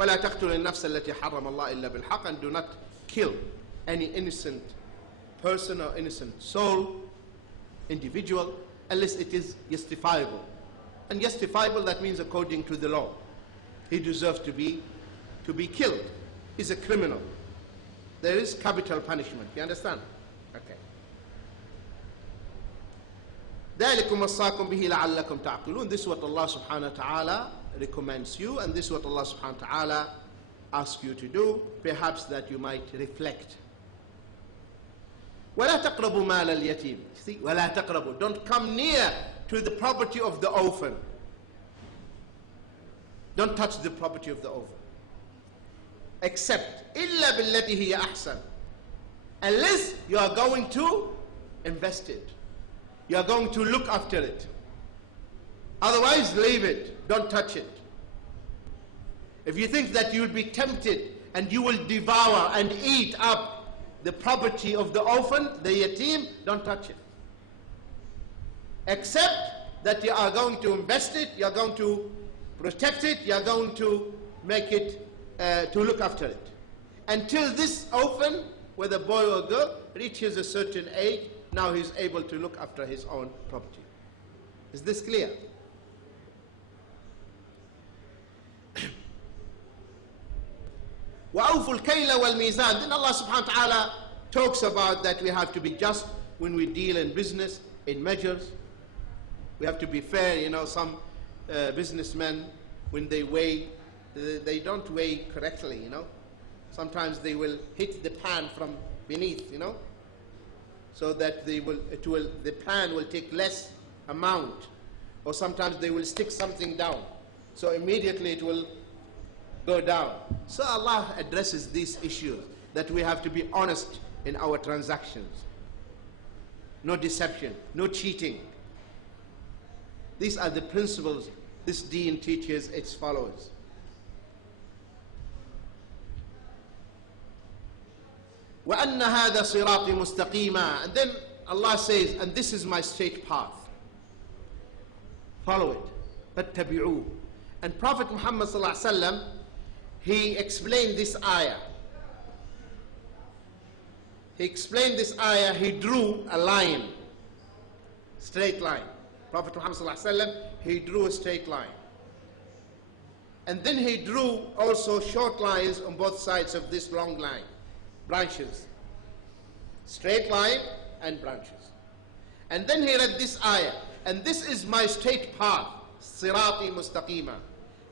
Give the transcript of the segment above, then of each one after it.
وَلَا تَقْتُلُوا النَّفْسَ الَّتِي حَرَّمَ اللَّهُ إِلَّا بِالْحَقِّ, and do not kill any innocent person or innocent soul, individual, unless it is justifiable. And justifiable, that means according to the law. He deserves to be killed. He's a criminal. There is capital punishment. You understand? Okay. ذَلِكُمْ وَصَّاكُمْ بِهِ لَعَلَّكُمْ تَعْقِلُونَ. This is what Allah subhanahu wa ta'ala recommends you, and this is what Allah subhanahu wa ta'ala asks you to do, perhaps that you might reflect. وَلَا تَقْرَبُوا مَالَ الْيَتِيمِ. See, وَلَا تَقْرَبُوا. Don't come near to the property of the orphan. Don't touch the property of the orphan. Except إِلَّا بِالَّتِي هِيَ أَحْسَنُ. Unless you are going to invest it. You are going to look after it. Otherwise, leave it. Don't touch it. If you think that you will be tempted and you will devour and eat up the property of the orphan, the yatim, don't touch it. Except that you are going to invest it, you are going to protect it, you are going to make it, to look after it. Until this orphan, whether boy or girl, reaches a certain age, now he's able to look after his own property. Is this clear? وَأَوْفُوا الْكَيْلَ وَالْمِيزَانِ. Then Allah subhanahu wa ta'ala talks about that we have to be just when we deal in business, in measures. We have to be fair. You know, some businessmen, when they weigh, they don't weigh correctly, you know. Sometimes they will hit the pan from beneath, you know, so that the pan will take less amount. Or sometimes they will stick something down, so immediately it will go down. So Allah addresses these issues, that we have to be honest in our transactions. No deception, no cheating. These are the principles this deen teaches its followers. وَأَنَّ هَذَا صِرَاطِ مُسْتَقِيمًا. And then Allah says, and this is my straight path. Follow it. فَاتَّبِعُوهُ. And Prophet Muhammad sallallahu alaihi wasallam, he explained this ayah. He explained this ayah, he drew a line, straight line. Prophet Muhammad sallallahu alaihi wasallam, he drew a straight line. And then he drew also short lines on both sides of this long line, branches. Straight line and branches. And then he read this ayah, and this is my straight path, sirati mustaqima.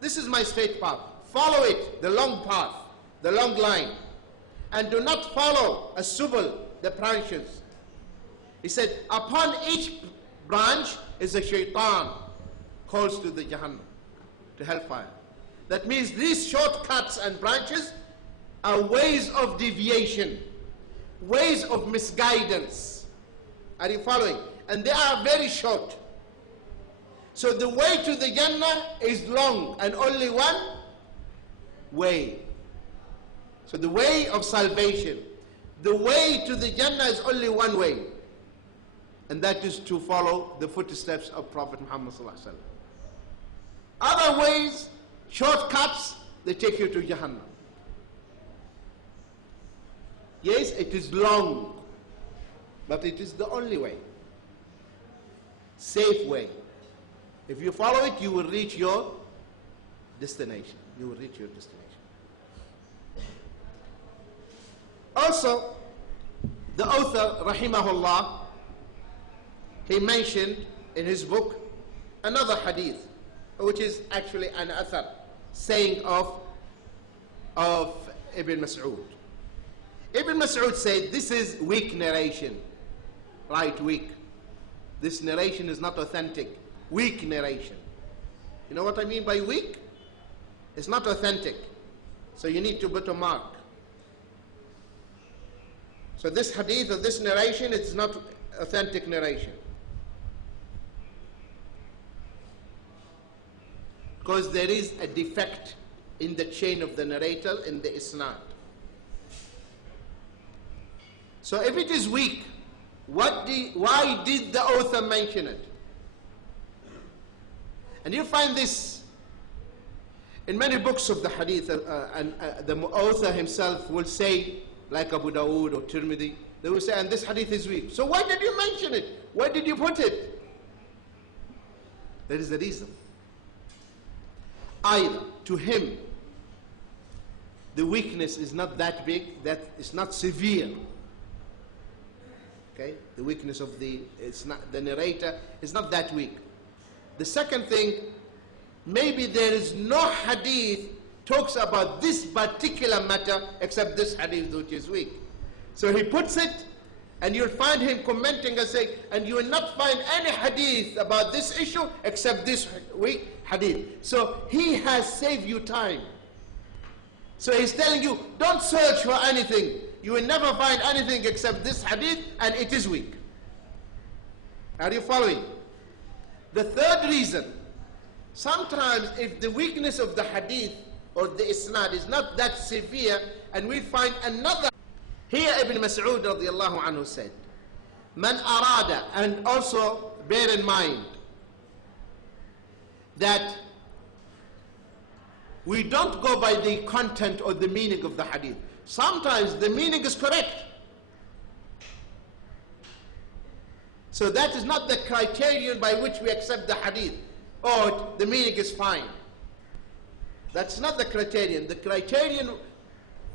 This is my straight path. Follow it, the long path, the long line. And do not follow a subul, the branches. He said, upon each branch is a shaitan, calls to the Jahannam, to hellfire. That means these shortcuts and branches are ways of deviation, ways of misguidance. Are you following? And they are very short. So the way to the Jannah is long and only one way. So the way of salvation, the way to the Jannah is only one way. And that is to follow the footsteps of Prophet Muhammad sallallahu alaihi wasallam. Other ways, shortcuts, they take you to Jahannam. Yes, it is long, but it is the only way. Safe way. If you follow it, you will reach your destination. You will reach your destination. Also, the author, rahimahullah, he mentioned in his book another hadith, which is actually an athar, saying of Ibn Mas'ud. Ibn Mas'ud said, this is weak narration. Right, weak. This narration is not authentic. Weak narration. You know what I mean by weak? It's not authentic. So you need to put a mark. So this hadith or this narration, it's not authentic narration. Because there is a defect in the chain of the narrator, in the isnad. So if it is weak, why did the author mention it? And you find this In many books of the hadith, the author himself will say, like Abu Dawood or Tirmidhi, they will say, and this hadith is weak. So why did you mention it? Why did you put it? There is a reason. Either to him, the weakness is not that big, that it's not severe. Okay? The weakness of the narrator is not that weak. The second thing, maybe there is no hadith talks about this particular matter except this hadith which is weak. So he puts it, and you'll find him commenting and saying, and you will not find any hadith about this issue except this weak hadith. So he has saved you time. So he's telling you, don't search for anything. You will never find anything except this hadith, and it is weak. Are you following? The third reason, sometimes if the weakness of the hadith or the isnad is not that severe, and we find another. Here Ibn Mas'ud radiallahu anhu said, Man arada, and also bear in mind that we don't go by the content or the meaning of the hadith. Sometimes the meaning is correct. So that is not the criterion by which we accept the hadith. Oh, the meaning is fine. That's not the criterion. The criterion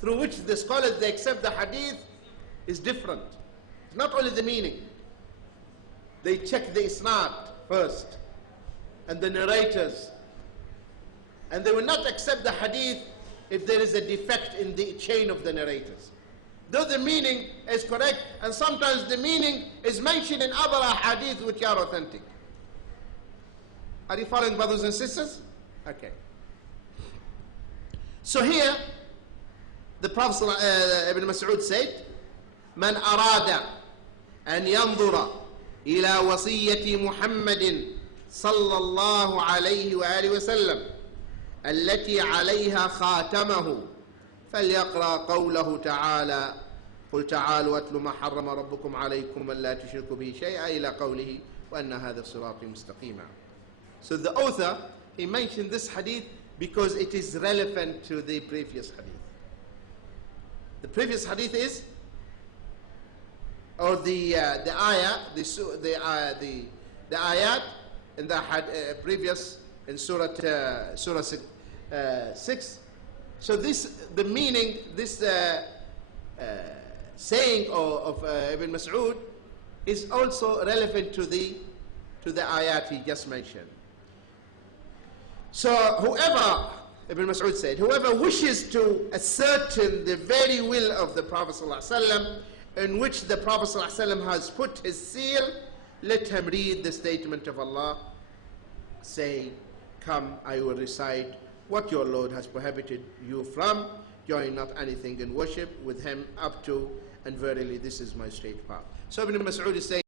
through which the scholars they accept the hadith is different. It's not only the meaning. They check the isnad first and the narrators. And they will not accept the hadith if there is a defect in the chain of the narrators. Though the meaning is correct, and sometimes the meaning is mentioned in other hadith which are authentic. Are you following, brothers and sisters? Okay. So here, the Prophet Ibn Mas'ud said, Man arada an yanzura ila wasiyyati Muhammadin sallallahu alayhi wa alihi wa sallam التي عليها خاتمه فليقرأ قوله تعالى قل تعالوا واتلوا ما حرم ربكم عليكم ألا تشركوا به شيئا إلى قوله وأن هذا صراطي مستقيما. So the author, he mentioned this hadith because it is relevant to the previous hadith. The previous hadith is, or the ayah, the ayat in the previous in Surah 6. So the meaning, this saying of Ibn Mas'ud is also relevant to the ayat he just mentioned. So whoever, Ibn Mas'ud said, whoever wishes to ascertain the very will of the Prophet ﷺ, in which the Prophet ﷺ has put his seal, let him read the statement of Allah, say, come, I will recite what your Lord has prohibited you from, join not anything in worship with him up to, and verily this is my straight path. So Ibn Mas'ud is saying,